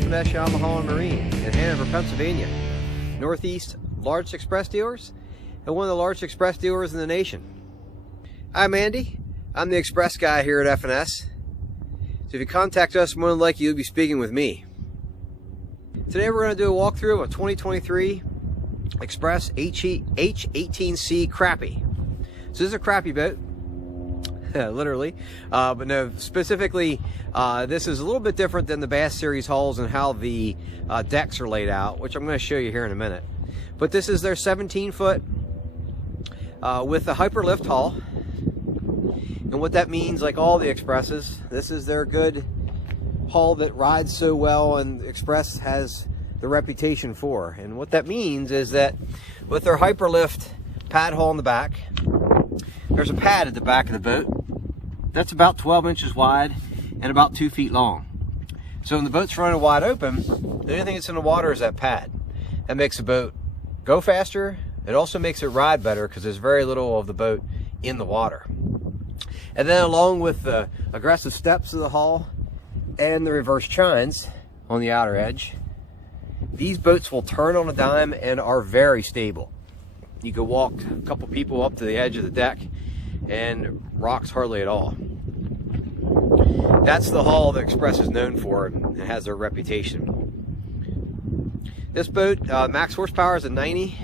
Yamaha and Marine in Hanover, Pennsylvania. Northeast largest Express dealers and one of the largest Express dealers in the nation. I'm Andy. I'm the Express guy here at F&S. So if you contact us, more than likely you'll be speaking with me. Today we're going to do a walkthrough of a 2023 Express H18C Crappie. So this is a Crappie boat. Literally, but no, specifically this is a little bit different than the Bass Series hulls and how the decks are laid out, which I'm going to show you here in a minute. But this is their 17-foot with a hyperlift hull, and what that means, like all the Expresses, this is their good hull that rides so well and Express has the reputation for. And what that means is that with their hyperlift pad hull in the back, there's a pad at the back of the boat that's about 12 inches wide and about 2 feet long. So when the boat's running wide open, the only thing that's in the water is that pad. That makes the boat go faster. It also makes it ride better because there's very little of the boat in the water. And then along with the aggressive steps of the hull and the reverse chines on the outer edge, these boats will turn on a dime and are very stable. You could walk a couple people up to the edge of the deck and rocks hardly at all. That's the hull that Express is known for and has their reputation. This boat, max horsepower is a 90.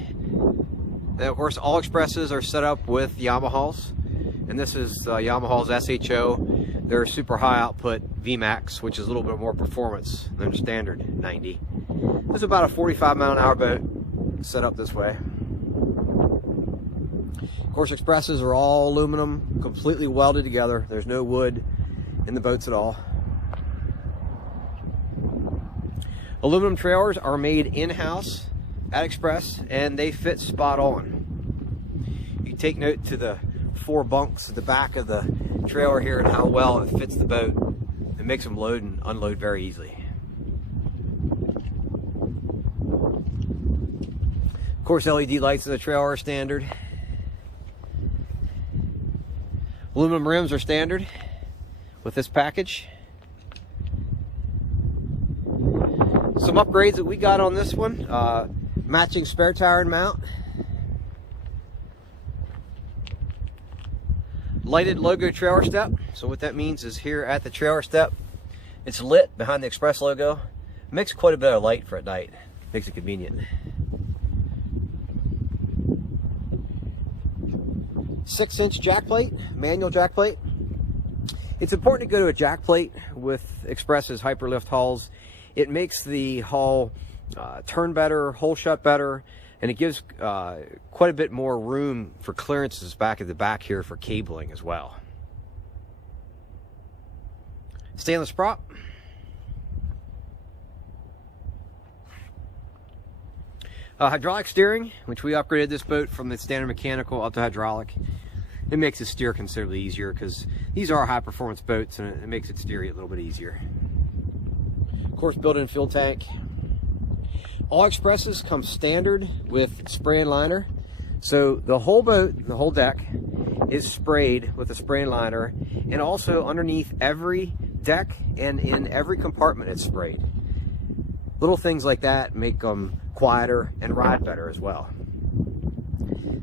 And of course, all Expresses are set up with Yamahas, and this is Yamaha's SHO, their super high output Vmax, which is a little bit more performance than standard 90. This is about a 45-mile-an-hour boat set up this way. Of course, Expresses are all aluminum, completely welded together. There's no wood in the boats at all. Aluminum trailers are made in-house at Express, and they fit spot on. You take note to the 4 bunks at the back of the trailer here and how well it fits the boat. It makes them load and unload very easily. Of course, LED lights in the trailer are standard. Aluminum rims are standard with this package. Some upgrades that we got on this one, matching spare tire and mount. Lighted logo trailer step. So what that means is here at the trailer step, it's lit behind the Express logo. It makes quite a bit of light for at night. Makes it convenient. 6-inch jack plate, manual jack plate. It's important to go to a jack plate with Express's hyperlift hulls. It makes the hull turn better, hole shut better, and it gives quite a bit more room for clearances back at the back here for cabling as well. Stainless prop. Hydraulic steering, which we upgraded this boat from the standard mechanical up to hydraulic. It makes it steer considerably easier because these are high performance boats and it makes it steer a little bit easier. Of course, built-in fuel tank. All Expresses come standard with spray and liner. So the whole boat, the whole deck is sprayed with a spray and liner, and also underneath every deck and in every compartment it's sprayed. Little things like that make them quieter and ride better as well.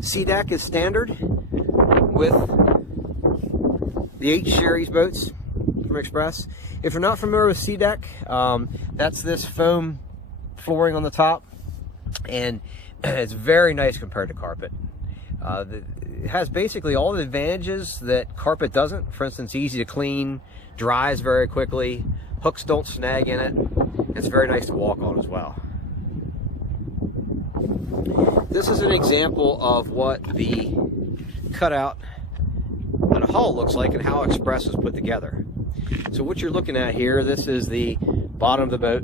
C-deck is standard with the H series boats from Express. If you're not familiar with C-deck, that's this foam flooring on the top, and it's very nice compared to carpet. It has basically all the advantages that carpet doesn't. For instance, easy to clean, dries very quickly, hooks don't snag in it. It's very nice to walk on as well. This is an example of what the cutout on a hull looks like and how Express is put together. So what you're looking at here, this is the bottom of the boat.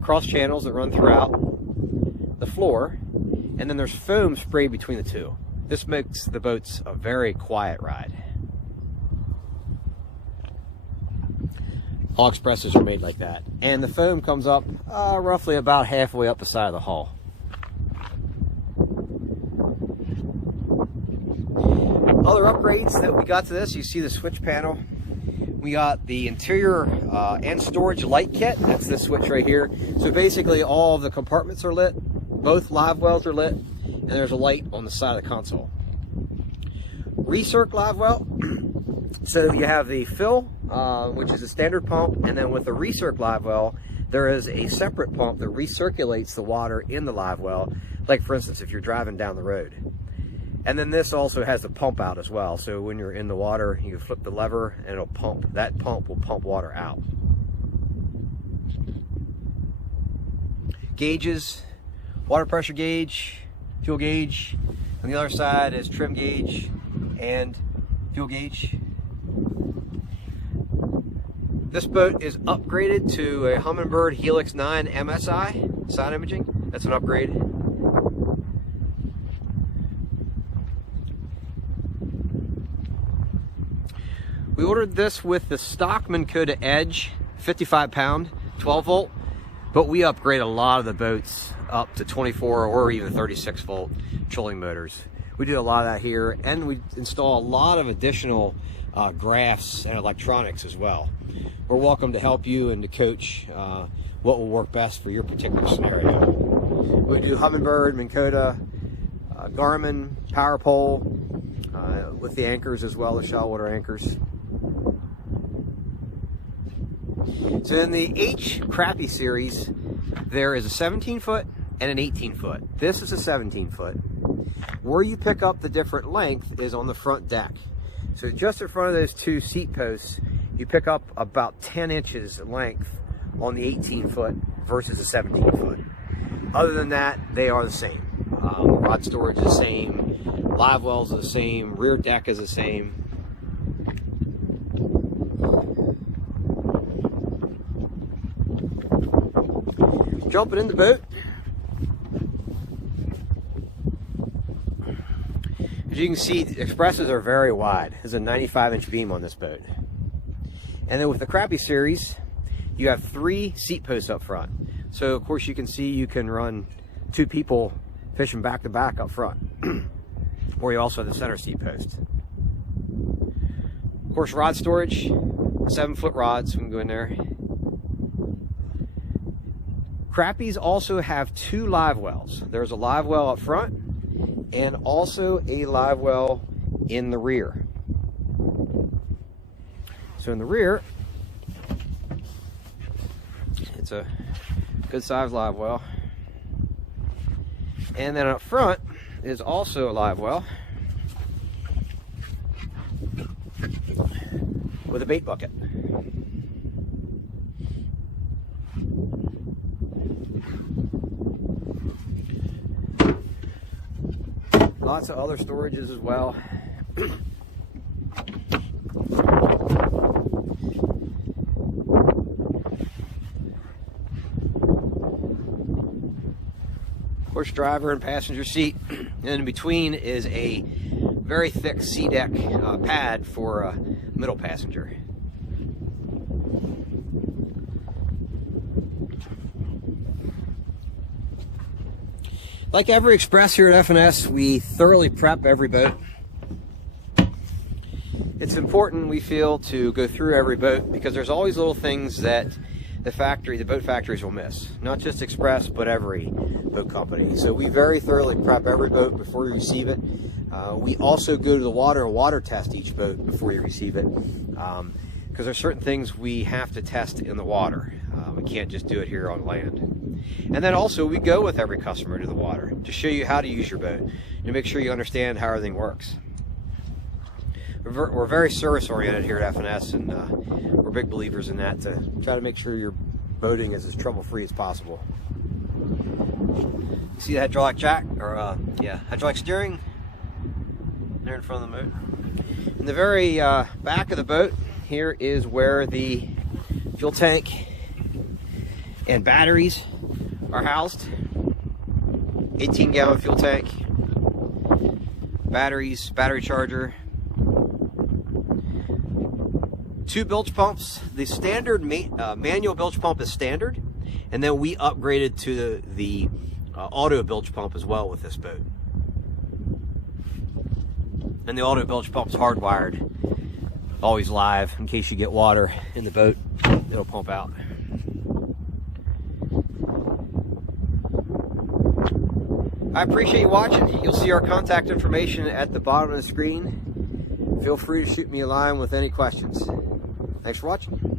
Cross channels that run throughout the floor, and then there's foam sprayed between the two. This makes the boats a very quiet ride. All Expresses are made like that, and the foam comes up roughly about halfway up the side of the hull. Other upgrades that we got to this, you see the switch panel. We got the interior and storage light kit. That's this switch right here. So basically all of the compartments are lit, both live wells are lit, and there's a light on the side of the console. Recirc live well. So you have the fill, which is a standard pump, and then with the recirc live well, there is a separate pump that recirculates the water in the live well, like for instance if you're driving down the road. And then this also has the pump out as well, so when you're in the water you can flip the lever and it'll pump. That pump will pump water out. Gauges, water pressure gauge, fuel gauge. On the other side is trim gauge and fuel gauge. This boat is upgraded to a Humminbird Helix 9 MSI side imaging. That's an upgrade. We ordered this with the stock Minn Kota Edge, 55 pound, 12 volt, but we upgrade a lot of the boats up to 24 or even 36 volt trolling motors. We do a lot of that here, and we install a lot of additional graphs and electronics as well. We're welcome to help you and to coach what will work best for your particular scenario. We do Humminbird, Minn Kota, Garmin, power pole, with the anchors as well, the shallow water anchors. So in the H Crappie series, there is a 17 foot and an 18 foot. This is a 17 foot. Where you pick up the different length is on the front deck. So just in front of those two seat posts, you pick up about 10 inches length on the 18 foot versus a 17 foot. Other than that, they are the same. Rod storage is the same, live wells are the same, rear deck is the same. Jumping in the boat. As you can see, Xpresses are very wide. There's a 95-inch beam on this boat. And then with the Crappie series, you have 3 seat posts up front. So of course you can see you can run 2 people fishing back to back up front. Or you also have the center seat post. Of course, rod storage, 7-foot rods, we can go in there. Crappies also have 2 live wells. There's a live well up front and also a live well in the rear. So in the rear, it's a good sized live well. And then up front is also a live well with a bait bucket. Lots of other storages as well. Of course, driver and passenger seat. And in between is a very thick C-deck pad for a middle passenger. Like every Xpress here at F&S, we thoroughly prep every boat. It's important, we feel, to go through every boat because there's always little things that the boat factories will miss. Not just Xpress, but every boat company. So we very thoroughly prep every boat before we receive it. We also go to the water and water test each boat before you receive it. Because there's certain things we have to test in the water. We can't just do it here on land. And then also we go with every customer to the water to show you how to use your boat, to make sure you understand how everything works. We're very service oriented here at F&S, and we're big believers in that, to try to make sure your boating is as trouble free as possible. You see the hydraulic jack, or hydraulic steering there in front of the boat. In the very back of the boat here is where the fuel tank and batteries are housed. 18-gallon fuel tank, batteries, battery charger, 2 bilge pumps. The standard manual bilge pump is standard, and then we upgraded to the auto bilge pump as well with this boat. And the auto bilge pump is hardwired always live in case you get water in the boat. It'll pump out. I appreciate you watching. You'll see our contact information at the bottom of the screen. Feel free to shoot me a line with any questions. Thanks for watching.